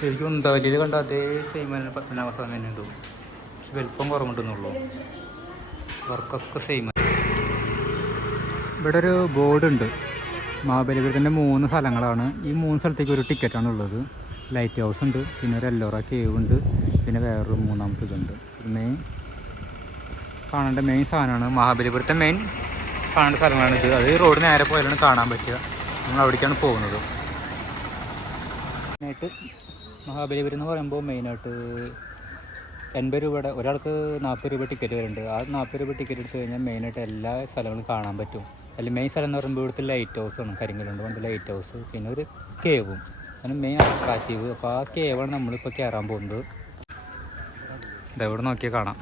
ശരിക്കും ഉന്താവലിയിൽ കണ്ട അതേ സെയിം തന്നെ പത്മനാഭസ്വാമി തന്നെ എന്തോ, പക്ഷെ വലുപ്പം കുറവുണ്ടെന്നുള്ളൂ. വർക്കൊക്കെ സെയിം. ഇവിടെ ഒരു ബോർഡുണ്ട്. മഹാബലിപുരത്തിൻ്റെ 3 സ്ഥലങ്ങളാണ്. ഈ 3 സ്ഥലത്തേക്ക് ഒരു ടിക്കറ്റാണ് ഉള്ളത്. ലൈറ്റ് ഹൗസ് ഉണ്ട്, പിന്നെ ഒരു എല്ലോറ കേവ് ഉണ്ട്, പിന്നെ വേറൊരു 3ാമത്തെ ഇതുണ്ട്. മെയിൻ കാണേണ്ട മെയിൻ സാധനമാണ്. മഹാബലിപുരത്തെ മെയിൻ കാണേണ്ട സ്ഥലങ്ങളാണ് ഇത്. അത് റോഡ് നേരെ പോയാലാണ് കാണാൻ പറ്റുക. നമ്മൾ അവിടേക്കാണ് പോകുന്നത്. മെയിനായിട്ട് മഹാബലിപുരം എന്ന് പറയുമ്പോൾ മെയിനായിട്ട് 80 രൂപയുടെ, ഒരാൾക്ക് 40 രൂപ ടിക്കറ്റ് വരുന്നുണ്ട്. ആ 40 രൂപ ടിക്കറ്റ് എടുത്ത് കഴിഞ്ഞാൽ മെയിനായിട്ട് എല്ലാ സ്ഥലങ്ങളും കാണാൻ പറ്റും. അതിൽ മെയിൻ സ്ഥലം എന്ന് പറയുമ്പോൾ ഇവിടുത്തെ ലൈറ്റ് ഹൗസാണ്. കരിങ്കലുണ്ട് കൊണ്ട് ലൈറ്റ് ഹൗസ്, പിന്നെ ഒരു കേവും. അതിന് മെയിൻ അട്രാക്റ്റീവ്. അപ്പോൾ ആ കേവാണ് നമ്മളിപ്പോൾ കയറാൻ പോകുന്നത്. ഇതെവിടെ നോക്കിയാൽ കാണാം.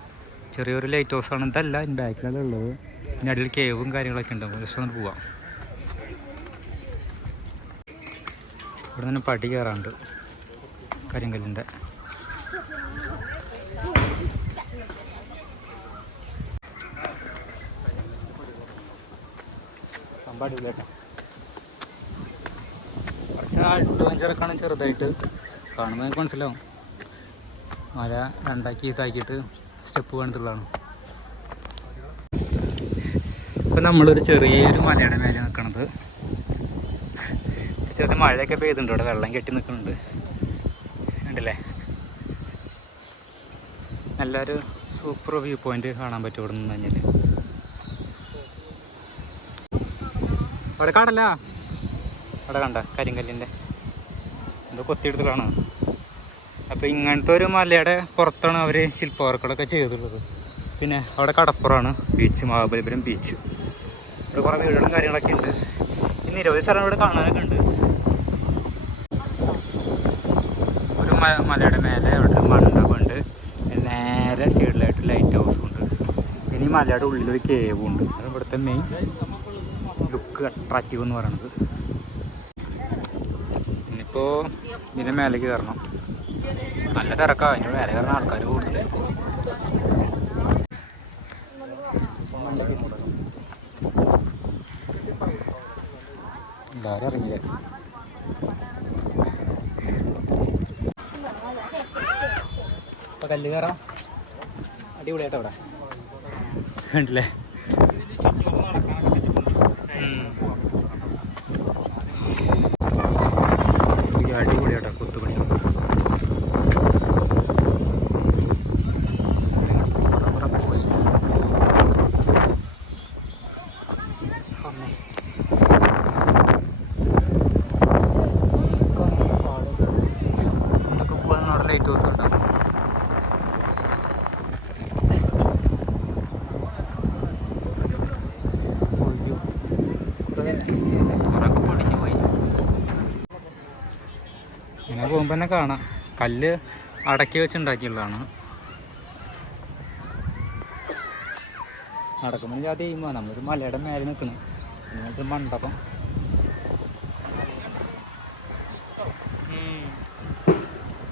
ചെറിയൊരു ലൈറ്റ് ഹൗസാണ്. ഇതല്ല, ഇതിൻ്റെ ബാക്കിലാണ് ഉള്ളത്. പിന്നെ അടിയിൽ കേവും കാര്യങ്ങളൊക്കെ ഉണ്ട്. ജസ്റ്റ് ഒന്ന് പോവാം. ഇവിടെ നിന്ന് പടി കയറാറുണ്ട് കരിങ്കല്ലിൻ്റെ. സംഭവം കുറച്ച് അഡ്വഞ്ചറൊക്കെയാണ്. ചെറുതായിട്ട് കാണുമ്പോൾ എനിക്ക് മനസ്സിലാവും. മല രണ്ടാക്കി ഇതാക്കിയിട്ട് സ്റ്റെപ്പ് പണിതുള്ളതാണ്. ഇപ്പം നമ്മളൊരു ചെറിയൊരു മലയുടെ മേലെ നിൽക്കണത്. ചെറിയ മഴയൊക്കെ പെയ്തുണ്ട്. ഇവിടെ വെള്ളം കെട്ടി നിൽക്കുന്നുണ്ട്, ഉണ്ടല്ലേ. നല്ലൊരു സൂപ്പർ വ്യൂ പോയിന്റ് കാണാൻ പറ്റും ഇവിടെ നിന്ന് കഴിഞ്ഞാൽ. അവിടെ കാടല്ല, അവിടെ കണ്ട കരിങ്കല്ലിൻ്റെ എന്തോ കൊത്തിയെടുത്ത് കാണാം. അപ്പോൾ ഇങ്ങനത്തെ ഒരു മലയുടെ പുറത്താണ് അവർ ശില്പവർക്കുകളൊക്കെ ചെയ്തിട്ടുള്ളത്. പിന്നെ അവിടെ കടപ്പുറമാണ് ബീച്ച്, മഹാബലിപുരം ബീച്ച്. ഇവിടെ കുറേ വീടുകളും കാര്യങ്ങളൊക്കെ ഉണ്ട്. നിരവധി സ്ഥലം ഇവിടെ കാണാനൊക്കെ ഉണ്ട്. ഒരു മലയുടെ മേലെ അവിടെ ഒരു മണ്ഡപമുണ്ട്. നേരെ സൈഡിലായിട്ട് ലൈറ്റ് ഹൗസും ഉണ്ട്. പിന്നെ ഈ മലയുടെ ഉള്ളിലൊരു കേവും ഉണ്ട്. അത് ഇവിടുത്തെ മെയിൻ ലുക്ക് അട്രാക്റ്റീവ് എന്ന് പറയുന്നത്. ഇനിയിപ്പോൾ ഇതിൻ്റെ മേലേക്ക് കയറണം. നല്ല തിരക്കാണ്. അതിൻ്റെ മേലെ കയറുന്ന ആൾക്കാർ കൂടുതൽ. എല്ലാവരും ഇറങ്ങിയില്ലേ. ഇപ്പം കല്ല് കയറാം. അടിപൊളിയായിട്ട് അവിടെ ഉണ്ടല്ലേ. അടിപൊളിയാട്ടോ കൊത്തുപണി. ലൈറ്റ് ഹൗസ് ഉണ്ടാവും. കുറേയൊക്കെ പൊടിഞ്ഞു പോയി. ഇങ്ങനെ പോകുമ്പോൾ തന്നെ കാണാം. കല്ല് അടക്കി വെച്ചുണ്ടാക്കിയുള്ളതാണ്. നടക്കുമ്പോൾ ജാതി ചെയ്യുമ്പോൾ നമ്മളൊരു മലയുടെ മേലെ നിൽക്കണം. ഇങ്ങനത്തെ മണ്ഡപം.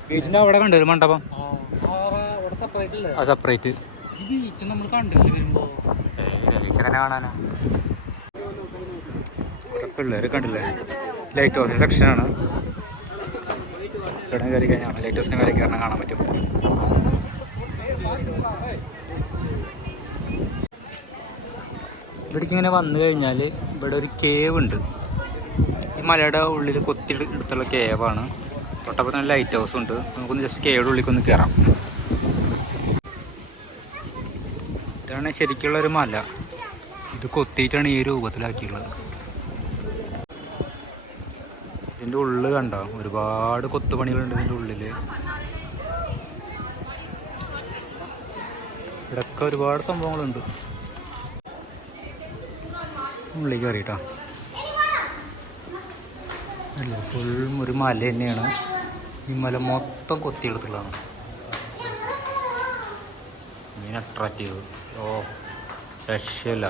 ബീച്ചിൻ്റെ അവിടെ കണ്ടൊരു മണ്ഡപം. ആ സെപ്പറേറ്റ്. ബീച്ച് നമ്മൾ കണ്ടില്ല വരുമ്പോൾ. ബീച്ച് അങ്ങനെ കാണാനോ. ഇവിടെ പിള്ളേർ കണ്ടില്ലേ. ലൈറ്റ് ഹൗസ് സെക്ഷനാണ്. ഇവിടെ കയറി കഴിഞ്ഞാൽ ലൈറ്റ് ഹൗസിൻ്റെ മേലെ കയറാൻ കാണാൻ പറ്റും. ഇവിടേക്ക് ഇങ്ങനെ വന്നു കഴിഞ്ഞാൽ ഇവിടെ ഒരു കേവ് ഉണ്ട്. ഈ മലയുടെ ഉള്ളിൽ കൊത്തി എടുത്തുള്ള കേവാണ്. തൊട്ടപ്പോൾ തന്നെ ലൈറ്റ് ഹൗസും ഉണ്ട്. നമുക്കൊന്ന് ജസ്റ്റ് കേവിടെ ഉള്ളിലേക്കൊന്ന് കയറാം. ഇതാണ് ശരിക്കുള്ളൊരു മല. ഇത് കൊത്തിയിട്ടാണ് ഈ രൂപത്തിലാക്കിയുള്ളത്. ഇതിൻ്റെ ഉള്ളിൽ കണ്ടോ ഒരുപാട് കൊത്തുപണികളുണ്ട് ഇതിൻ്റെ ഉള്ളിൽ. ഇവിടെയൊക്കെ ഒരുപാട് സംഭവങ്ങളുണ്ട്. ഉള്ളിൽ കയറിയിട്ടോ. അല്ല, ഫുൾ ഒരു മല തന്നെയാണ്. ഈ മല മൊത്തം കൊത്തിയെടുത്തുള്ളതാണ്. Main attractive. രക്ഷയില്ല.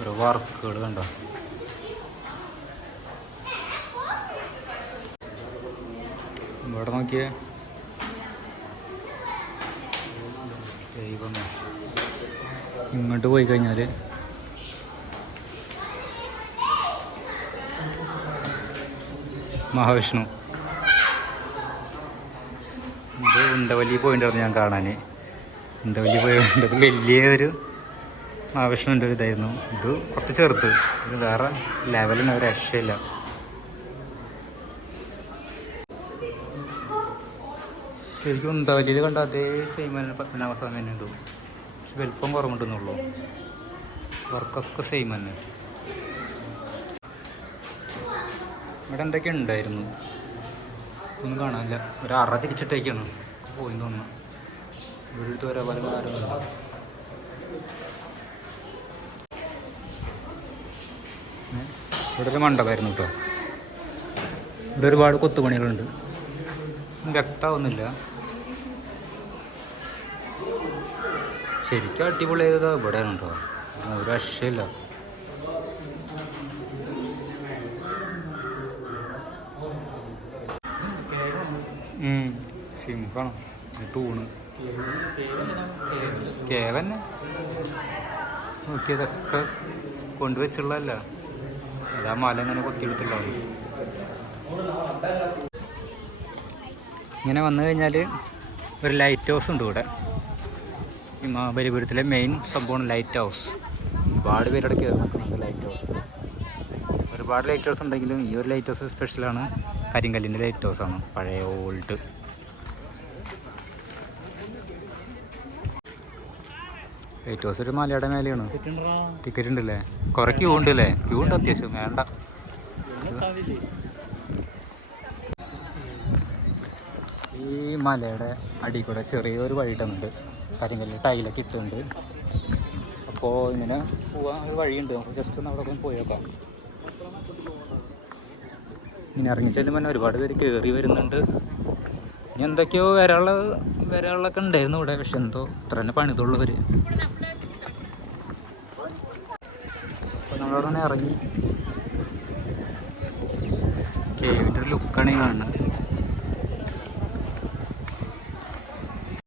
ഒരു വർക്കുകൾ കണ്ടോ. ഇവിടെ നോക്കിയേ. ദൈവമേ, ഇങ്ങോട്ട് പോയി കഴിഞ്ഞാൽ മഹാവിഷ്ണു. ഇത് ഉണ്ടവല്ലി പോയിട്ടായിരുന്നു ഞാൻ കാണാൻ. ഉണ്ടവല്ലി പോയത് വലിയൊരു മഹാവിഷ്ണുവിൻ്റെ ഒരു ഇതായിരുന്നു. ഇത് കുറച്ച് ചെറുത്, ഇത് വേറെ ലെവലിന് ഒരു രക്ഷയില്ല. ശരിക്കും ഉണ്ടവല്ലിയിൽ കണ്ട അതേ സെയിം തന്നെ പത്മനാഭസ്വാമി തന്നെ ഇതും, പക്ഷെ വലിപ്പം കുറവുണ്ടെന്നുള്ളൂ. വർക്കൊക്കെ സെയിം തന്നെ. ഇവിടെ എന്തൊക്കെ ഉണ്ടായിരുന്നു ഒന്നും കാണാനില്ല. ഒരു അറ തിരിച്ചിട്ടേക്കാണ് പോയി തോന്നുന്നു. ഇവിടെ അടുത്ത് വരെ പല കാര്യങ്ങളുണ്ട്. ഇവിടെ ഒരു മണ്ഡപമായിരുന്നു കേട്ടോ. ഇവിടെ ഒരുപാട് കൊത്തുപണികളുണ്ട്, വ്യക്തമാവുന്നില്ല. ശരിക്കും അടിപൊളിയായത് ഇവിടെയാണ് കേട്ടോ, ഒരു രക്ഷയില്ല. സിംഹമാണ്, തൂണ് കേവന്നെ നോക്കിയതൊക്കെ കൊണ്ടുവച്ചുള്ളതല്ല, അതാ മല ഇങ്ങനെ കൊത്തിയെടുത്തുള്ളതാണ്. ഇങ്ങനെ വന്നു കഴിഞ്ഞാൽ ഒരു ലൈറ്റ് ഹൗസ് ഉണ്ട് ഇവിടെ. ഈ മഹാബലിപുരത്തിലെ മെയിൻ സംഭവമാണ് ലൈറ്റ് ഹൗസ്. ഒരുപാട് പേരുടെ കയറി നിൽക്കുന്നുണ്ട് ലൈറ്റ് ഹൗസ്. ഒരുപാട് ലൈറ്റ് ഹൗസ് ഉണ്ടെങ്കിലും ഈ ഒരു ലൈറ്റ് ഹൗസ് സ്പെഷ്യലാണ്. കരിങ്കല്ലിൻ്റെ ലൈറ്റ് ഹൗസാണ്, പഴയ ഓൾഡ്. ലൈറ്റ് ഹൗസ് ഒരു മലയുടെ മേലെയാണ്. ടിക്കറ്റ് ഉണ്ടല്ലേ, കുറെ ക്യൂ ഉണ്ടല്ലേ? ക്യൂ ഉണ്ട് അത്യാവശ്യം, വേണ്ട. ഈ മലയുടെ അടിയിൽ കൂടെ ചെറിയൊരു വഴി ഇടുന്നുണ്ട്, കരിങ്കല്ല് ടൈലൊക്കെ ഇട്ടുണ്ട്. അപ്പോൾ ഇങ്ങനെ പോകാൻ ഒരു വഴിയുണ്ട്, നമുക്ക് ജസ്റ്റ് ഒന്ന് അവിടെ പോയി നോക്കാം. ഇനി ഇറങ്ങി ചെല്ലുമ്പോൾ തന്നെ ഒരുപാട് പേര് കയറി വരുന്നുണ്ട്. ഇനി എന്തൊക്കെയോ വരാനുള്ളതൊക്കെ ഉണ്ടായിരുന്നു ഇവിടെ, പക്ഷെ എന്തോ ഇത്ര തന്നെ പണിതുള്ളവർ. അപ്പോൾ നമ്മളവിടെ തന്നെ ഇറങ്ങി കേവിൻ്റെ ഒരു ലുക്കാണ് ഈ കാണുന്നത്.